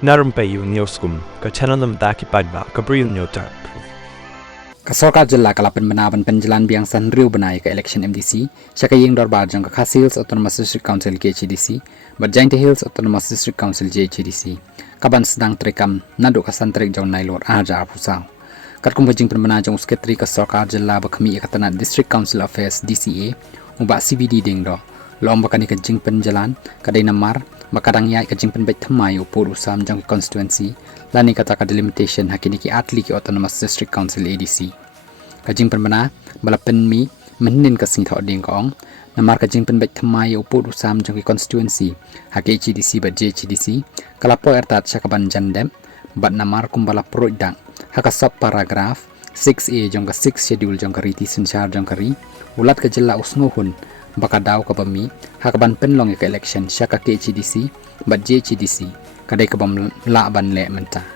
Na Rympei U ka channel nabynta ki paidbah ka Bri U Hynñiewtrep. Sorkar Jilla kalapan Bnai Pynjlan Biang Bnai ka election MDC siya kaying dorbar Jongka Khasi Hills Autonomous District Council KHDC Jhadc Hills Autonomous District Council JHDC kaban sedang trekam nadu ka santrik jong nailor aja apusau kat kumbajing Bnai jong sekretari ka Sorkar Jilla bakmi ikatana District Council Affairs DCA ubak CBD ding do lom bakani ka jing Pynjlan kadai namar makadang yai ka jing penbait thamai upur usam jong constituency lani kata ka delimitation hakini ki atli ki Autonomous District Council ADC kajing penbana balapen mi menin ka sing thau ding kong namar kajing penbait thamai upur usam jong constituency haki HDC bat JHDC kalapo ertat syakaban jandem bat namar kumbala proidang haka sub paragraph 6A jong ka 6 schedule jong ka riti senchar jong kari ulat ka jella usnguhun bakadaw ka bami hakaban penlong ka election syaka KHDC bat JHDC kadai ka bam laban le menta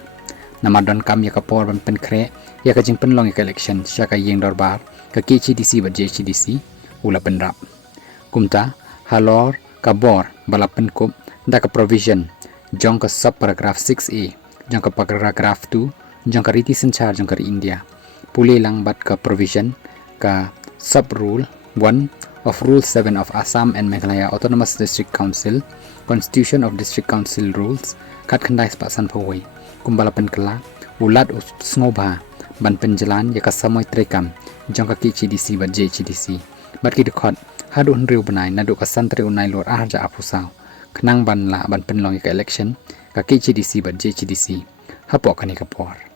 namadon kam ya kapor ban penkre ya ka jing penlong ka election syaka yeng dorbar ka KHDC bat JHDC ula penrap kumta halor kabor bala penkup da ka provision jong ka sub paragraph 6A jong ka paragraph 2 jong ka riti senchar jong ka India puli lang bat ka provision ka sub rule 1 of Rule 7 of Assam and Meghalaya Autonomous District Council, Constitution of District Council Rules, kat khandai spasan phawai, kumbala penkala, ulat sngoba, ban Pynjlan ya kasamoy trekam, jong ka KHDC bat JHDC, bat ki dekhot, hadu Bri U Bnai nadu ka santri unai lor aja apusau, kenang ban la ban penlong ka election, ka KHDC bat JHDC, hapok kani kapor.